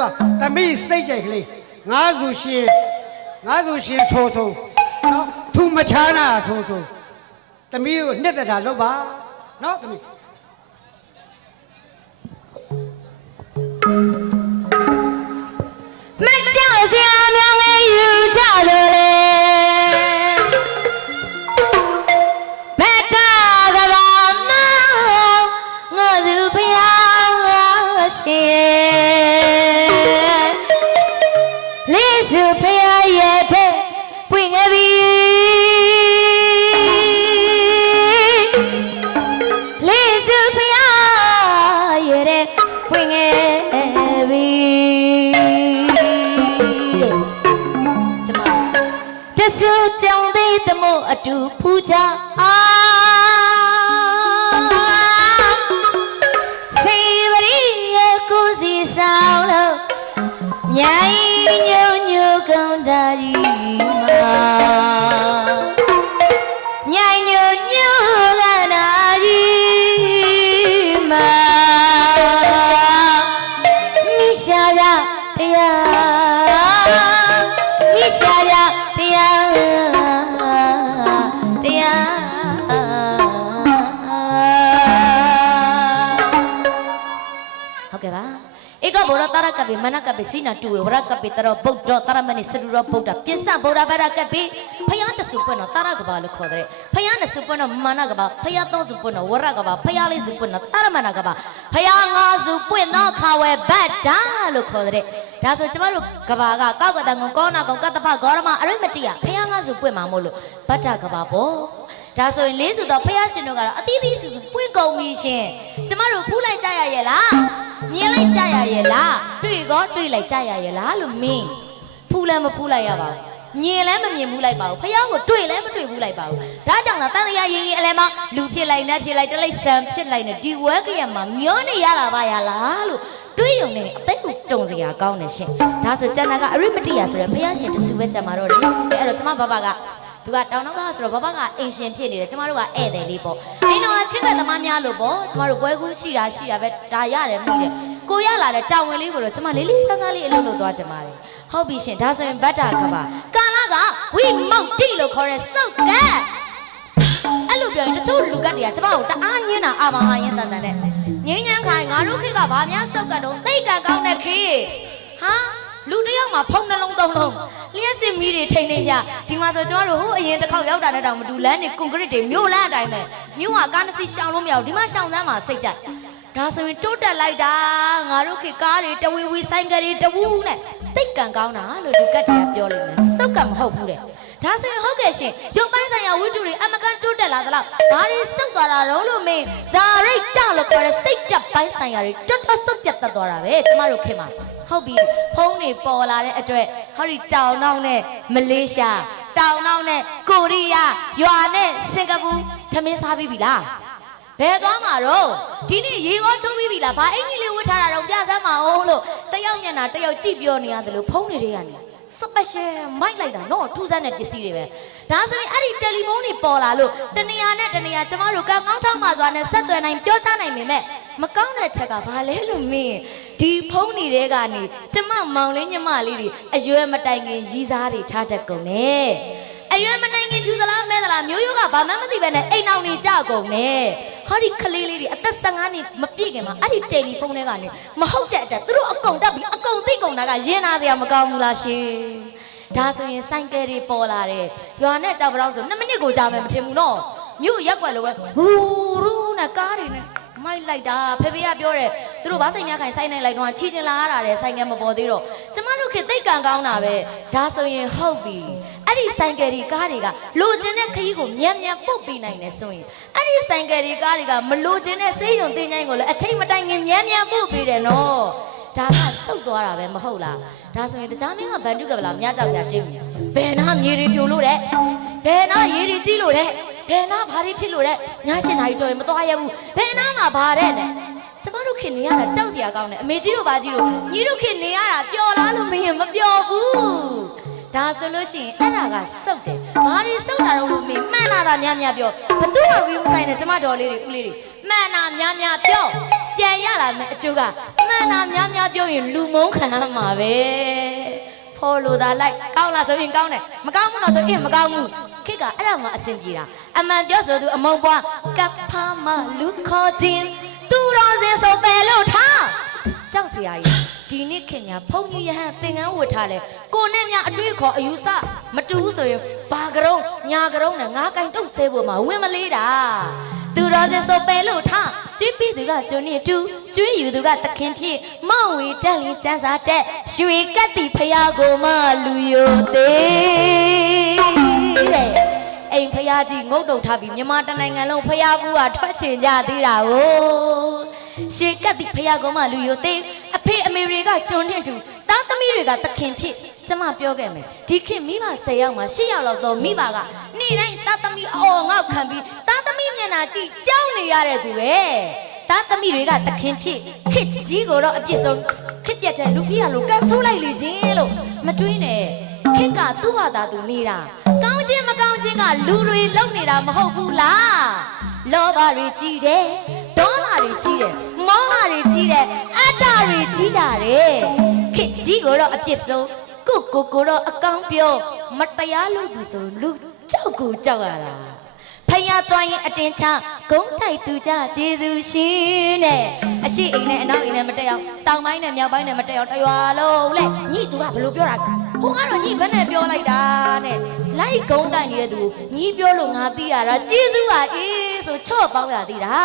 ဟုတ်သွားတမိစိတ်ကြိုက်ကလေးငါစုရှင်ငါစုရှင်ဆိုဆိုနော်သူမချာနာဆိုဆိုတမိကိုနှစ်သက်တာလုပ်ပါနော်တမိမ ကဘောရတရကပိမနကပိစိနာတူဝရကပိတရဗုဒ္ဓတရမဏိစရုရဗုဒ္ဓပြစ္ဆဗုဒ္ဓဗရကပိဖယားတစုပွင့်တော့တရကပါလို့ခေါ်တယ်ဖယားနစုပွင့်တော့မနကပါဖယားသုံးစုပွင့်တော့ဝရကပါဖယားလေးစုပွင့်တော့တရမဏကပါဖယားငါးစုပွင့်တော့ခါဝဲဘတ်တာလို့ခေါ်တယ်ဒါဆိုကျမတို့ကဘာကကောက်ကတန်ကုံကောနာကုံကတ္တပဂေါရမအရိမတိယဖယားငါးစုပွင့်မှာမို့လို့ဘတ်တာကပါပေါ့ဒါဆိုရင်လေးစုတော့ဖယားရှင်တို့ကတော့အသီးသီးစုစုပွင့်ကုန်ပြီရှင်ကျမတို့ဖူးလိုက်ကြရရဲ့လား မြင်လိုက်ကြရရဲ့လားတွေ့ကောတွေ့လိုက်ကြရရဲ့လားလို့မင်းဖူးလည်းမဖူးလိုက်ရပါဘူးမြင်လည်းမမြင်ဘူးလိုက်ပါဘူးဖះကိုတွေ့လည်းမတွေ့ဘူးလိုက်ပါဘူးဒါကြောင့်လားတန်တရားရေးရေးအလဲမှာလူဖြစ်လိုက်နဲ့ဖြစ်လိုက်တလိုက်ဆံဖြစ်လိုက်နဲ့ဒီဝဲကရမှာမျောနေရတာပါရလားလို့တွေးယုံနေတယ်အသိကိုတုံစရာကောင်းတယ်ရှင်ဒါဆိုကျန်တာကအရိမတိယဆိုရယ်ဖះရှင်တဆူပဲကြံมาတော့တယ်ကဲအဲ့တော့ကျမဘဘက သူကတောင်တော့ကဆိုတော့ဘဘကအင်ရှင်ဖြစ်နေတယ်ကျမတို့ကဧည့်သည်လေးပေါ့အိမ်တော်ကချစ်တဲ့သမားများလို့ပေါ့ကျမတို့ပွဲကူးရှိတာရှိတာပဲဒါရတယ်မိတယ်ကိုရလာတဲ့တောင်ဝင်လေးကိုတော့ကျမလေးလေးဆန်းဆန်းလေးအလုပ်လုပ်သွားကြပါတယ်ဟုတ်ပြီရှင်ဒါဆိုရင်ဗတ်တာကပါကာလကဝိမောက်တိလို့ခေါ်တဲ့စုတ်ကတ်အဲ့လိုပြောရင်တချို့လူကတ်တွေကကျမကိုတအားညင်းတာအာမဟာရင်တန်တန်နဲ့ငင်းငန်းခိုင်ငါတို့ခေတ်ကဗာများစုတ်ကတ်တော့သိတ်ကံကောင်းတဲ့ခေတ်ဟာလူတစ်ယောက်မှာဖုံနှလုံးသုံးလုံးလျှက်စစ် မီးတွေထိန်နေပြဒီမှာဆိုကျမတို့ဟိုအရင်တစ်ခေါက်ရောက်တာနဲ့တောင်မတူလမ်းနေကွန်ကရစ်တွေမြို့လမ်းအတိုင်းပဲမြို့ကကားနှစ်စီးရှောင်လို့မရဘူးဒီမှာရှောင်စမ်းမှာစိတ်ကြိုက်ဒါဆိုရင်တိုးတက်လိုက်တာငါတို့ခေတ်ကားတွေတဝီဝီဆိုင်ကယ်တွေတဝူးနဲ့သိတ်ကံကောင်းတာလို့လူကတ်တွေကပြောလိမ့်မယ် စုတ်ကံမဟုတ်ဘူးတဲ့ဒါဆိုရင်ဟုတ်ကဲ့ရှင်ရုပ်ပိုင်းဆိုင်ရာဝိတုတွေအမကန်တိုးတက်လာသလားဘာတွေစုတ်သွားတာတော့လို့မင်းဇာရိတ်တလို့ခေါ်တဲ့စိတ်တက်ပိုင်းဆိုင်ရာတွေတွတ်တွတ်စုတ်ပြတ်တက်သွားတာပဲကျမတို့ခေတ်မှာဟုတ်ပြီဖုံးတွေပေါ်လာတဲ့အတွက်ဟောဒီတောင်နောက်နဲ့မလေးရှားတောင်နောက်နဲ့ကိုရီးယားရွာနဲ့စင်ကာပူထမင်းစားပြီးပြီလားဘယ်သွားမှာတော့ဒီနေ့ရေကောချုံပြီးပြီလားဘာအင်ကြီးလေးဝတ်ထားတာတော့ပြစမ်းမအောင်လို့တယောက်မျက်နှာတယောက်ကြည့်ပြောနေရတယ်လို့ဖုံးတွေတွေကနေ စပက်ရှယ်မိုက်လိုက်တာနော်ထူးဆန်းတဲ့ပစ္စည်းတွေပဲဒါဆိုရင်အဲ့ဒီတယ်လီဖုန်းတွေပေါ်လာလို့တနေရာနဲ့တနေရာကျမတို့ကကောင်းထောင်းမှစွာနဲ့ဆက်သွယ်နိုင်ပြောချနိုင်ပေမဲ့မကောင်းတဲ့ချက်ကဘာလဲလို့မင်းဒီဖုန်းတွေထဲကနေကျမမောင်လေးညမလေးတွေအရွယ်မတိုင်ခင်ရီးစားတွေထားတတ်ကုန်နဲ့အရွယ်မတိုင်ခင်ထူသလားမဲသလားမျိုးရိုးကဘာမှမသိပဲနဲ့အိမ်အောင်နေကြကုန်နဲ့ ဟောဒီကလေးလေးတွေအသက်15နှစ်မပြည့်ခင်မှာအဲ့ဒီတယ်လီဖုန်းထဲကနေမဟုတ်တဲ့အတက်သူတို့အကုန်တက်ပြီးအကုန်သိကုန်တာကရင်နာစရာမကောင်းဘူးလားရှင်ဒါဆိုရင်စိုက်ကယ်တွေပေါ်လာတယ်ရွာနဲ့ကြောက်ပြောင်းဆို2မိနစ်ကိုကြာမယ်မထင်ဘူးနော်မြို့ရက်ွက်လိုပဲရူရူနဲ့ကားတွေနဲ့ မိုက်လိုက်တာဖေဖေကပြောတယ်သူတို့ဘာဆိုင်များခိုင်ဆိုင်နိုင်လိုက်တော့ချီချင်လာရတာတဲ့ဆိုင်ကယ်မပေါ်သေးတော့ကျမတို့ခေတ်သိတ်ကံကောင်းတာပဲဒါဆိုရင်ဟုတ်ပြီအဲ့ဒီဆိုင်ကယ်ဒီကားတွေကလိုချင်တဲ့ခရီးကိုမြန်မြန်ပုတ်ပေးနိုင်တယ်ဆိုရင်အဲ့ဒီဆိုင်ကယ်ဒီကားတွေကမလိုချင်တဲ့ဆေးရုံတင်ချိုင်းကိုလည်းအချိန်မတိုင်ခင်မြန်မြန်ပုတ်ပေးတယ်နော်ဒါကစုတ်သွားတာပဲမဟုတ်လားဒါဆိုရင်တကြားမင်းကဗန်တုကပလာမြကြောက်မြတင်းမြဘယ်နာမြေတွေပြိုလို့တဲ့ဘယ်နာရေတွေကြီးလို့တဲ့ ဘယ်နာဘာတွေဖြစ်လို့တဲ့ညရှင်နာကြီးကြော်ရင်မသွားရဘူးဘယ်နာမှာဘာတဲ့နဲ့ကျမတို့ခင်နေရတာကြောက်စရာကောင်းတယ်အမေကြီးတို့ဘာကြီးတို့ညီတို့ခင်နေရတာပျော်လားလို့မရင်မပျော်ဘူးဒါဆိုလို့ရှိရင်အဲ့ဒါကစုပ်တယ်ဘာတွေစုပ်တာတော့လို့မင်းမှန်တာသာများများပြောဘသူမှဝီးမဆိုင်နဲ့ကျမတော်လေးတွေဦးလေးတွေမှန်တာများများပြောပြန်ရလာမယ်အကျိုးကမှန်တာများများပြောရင်လူမုန်းခံရမှာပဲ ဖော်လို့သာလိုက်ကောင်းလားဆိုရင်ကောင်းတယ်မကောင်းဘူးတော့ဆိုရင်မကောင်းဘူးခေတ်ကအဲ့ဒါမှအဆင်ပြေတာအမှန်ပြောဆိုသူအမုံပွားကပ်ဖာမလူခေါ်ခြင်းသူတော်စင်ဆိုပယ်လို့ထားကြောက်စရာကြီးဒီနေ့ခင်ညာဖုန်ကြီးရဟန်းသင်္ကန်းဝတ်ထားလဲကိုနဲ့မြအတွေ့ခေါ်အယူဆမတူဘူးဆိုရင်ဘာကရုံးညာကရုံးနဲ့ငါးကင်တုတ်ဆဲပေါ်မှာဝင်မလေးတာသူတော်စင်ဆိုပယ်လို့ထား ကျွေးပြီးသူကကျွန်းနေတူကျွေးယူသူကသခင်ဖြစ်မောင်ဝေတက်လင်းကျန်းစာတက်ရွှေကတ်တီဖျားကိုမလူယိုသေးတဲ့အိမ်ဖះကြီးငုတ်တုတ်ထားပြီးမြန်မာတနိုင်ငံလုံးဖះကူကထွက်ချင်ကြသေးတာကိုရွှေကတ်တိဖះကုန်းမလူယိုသေးအဖေအမေတွေကကျွန်းတင်တူတားသမီးတွေကသခင်ဖြစ်ကျမပြောခဲ့မယ်ဒီခင်မိဘ10ယောက်မှာ10ယောက်လောက်တော့မိဘကနေ့တိုင်းတားသမီးအော်ငေါက်ခံပြီးတားသ မီးမျက်နှာကြည့်ကြောက်နေရတဲ့သူပဲတားသမီးတွေကသခင်ဖြစ်ခစ်ကြီးကိုတော့အပြစ်ဆုံးခစ်ပြတ်တဲ့လူပြရလို့ကန်ဆိုးလိုက်လေချင်းလို့မတွေးနဲ့ခက်ကသူ့ဘာသာသူနေတာကောင်းခြင်းမကောင်းခြင်းကလူတွေလုံနေတာမဟုတ်ဘူးလားလောဘတွေကြီးတယ်ဒေါသတွေကြီးတယ်မောဟတွေကြီးတယ်အတ္တတွေကြီးကြတယ်ခက်ကြီးကိုတော့အပြစ်ဆုံးကိုကိုကိုတော့အကောင်းပြောမတရားလို့သူဆိုလူကြောက်ကိုကြောက်ရတာဖယား သွားရင်အတင်းချဂုံးတိုက်သူကြဂျေဇူးရှင်တဲ့အရှိအိမ်နဲ့အနောက်အိမ်နဲ့မတက်အောင်တောင်ပိုင်းနဲ့မြောက်ပိုင်းနဲ့မတက်အောင်တရွာလုံးလေညိသူကဘလို့ပြောတာကဟိုကတော့ညိဘယ်နဲ့ပြောလိုက်တာနဲ့လိုက်ဂုံးတိုက်နေတဲ့သူကိုညိပြောလို့ငါသိရတာဂျေဇူးပါအေးဆိုချော့ပေါင်းရသေးတာ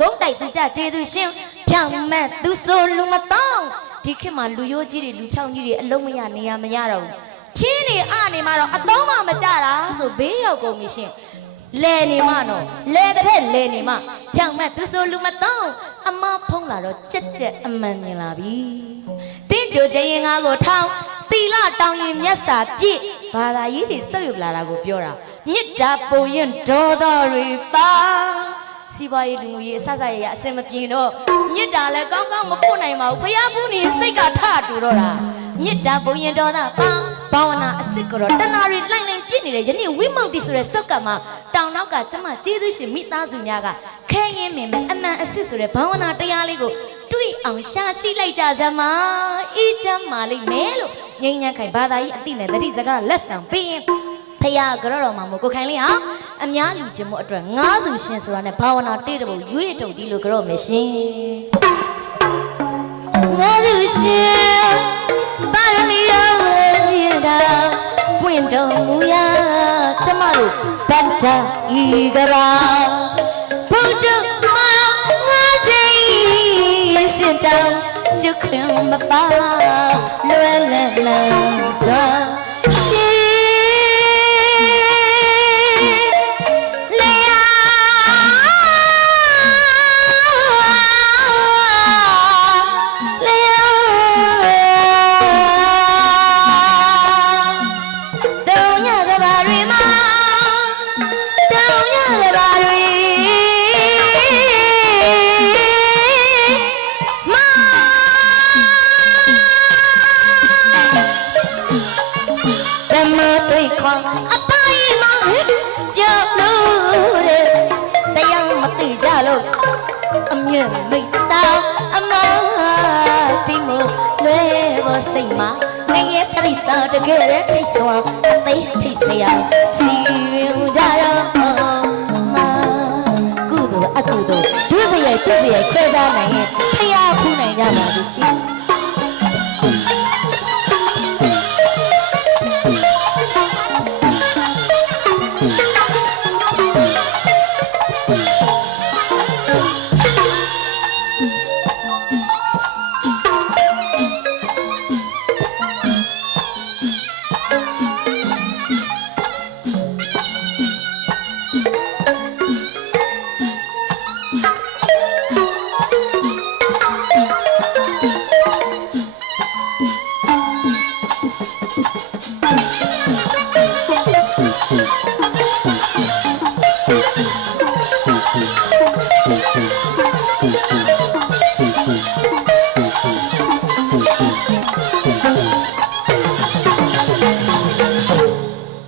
ဂုံးတိုက်သူကြဂျေဇူးရှင်ဖြောင်းမတ်သူဆိုလူမတော့ဒီခေတ်မှာလူရိုးကြီးတွေလူဖြောင်းကြီးတွေအလုံးမရနေရမရတော့ဘူးဖြင်းနေအနေမှာတော့အတော့မှမကြတာဆိုဘေးရောက်ကုန်ပြီရှင် လဲနေမနော်လဲတဲ့လဲနေမဖြောင်မတ်သူဆိုလူမတော့အမဖုံးလာတော့ကြက်ကြက်အမှန်မြင်လာပြီတင်းကြိုကျရင်ငါကိုထောင်းတီလာတောင်းရင်မျက်စာပြည့်ဘာသာရေးတွေဆုပ်ယူလာတာကိုပြောတာမြစ်တာပုံရင်ဒေါသတွေပါစီပွားရေးလူမှုရေးအစစရရအစင်မပြေတော့မြစ်တာလည်းကောင်းကောင်းမပို့နိုင်ပါဘူးဖျားဘူးနေစိတ်ကထတူတော့တာမြစ်တာပုံရင်ဒေါသပါ ဘာဝနာအစ်စ်ကတော့တဏှာတွေလှိုင်းလှိုင်းပြည့်နေတယ်ယနေ့ဝိမု ക്തി ဆိုတဲ့စုတ်ကမှာတောင်နောက်ကကျမကျေးဇူးရှင်မိသားစုများကခဲရင်မင်မဲ့အမှန်အစ်စ်ဆိုတဲ့ဘာဝနာတရားလေးကိုတွေ့အောင်ရှာကြည့်လိုက်ကြစမ်းပါအေးချမ်းပါလိမ့်မယ်လို့ငိမ့်ညံ့ခိုင်ဘာသာကြီးအတိနဲ့တတိစကားလက်ဆောင်ပေးရင်ဖယားကြောတော်မှာမို့ကိုခိုင်လေးဟာအများလူချင်းမို့အတွက်ငားစုရှင်ဆိုတာနဲ့ဘာဝနာတေးတဘုံရွေးတုံဒီလိုကြောမယ်ရှင်ငားစုရှင် င့်တော်မူရာကျမတို့ဗတ္တဤကရာဘုဒ္ဓမာငါချင်းစင်တောင်ကျုခွင်မပါ အမြဲမိတ်ဆောင်းအမတိမို့လွဲပေါ်စိတ်မှာနေရပြိစာတကယ်တဲ့ထိတ်စွာအသိထိတ်ဆရာစီရင်ကြတော့မာကုသိုလ်အကုသိုလ်ဒုစရိုက်သူစရိုက်ခွဲခြားနိုင်ရင်ဖျားဖူးနိုင်ကြပါလို့ရှိ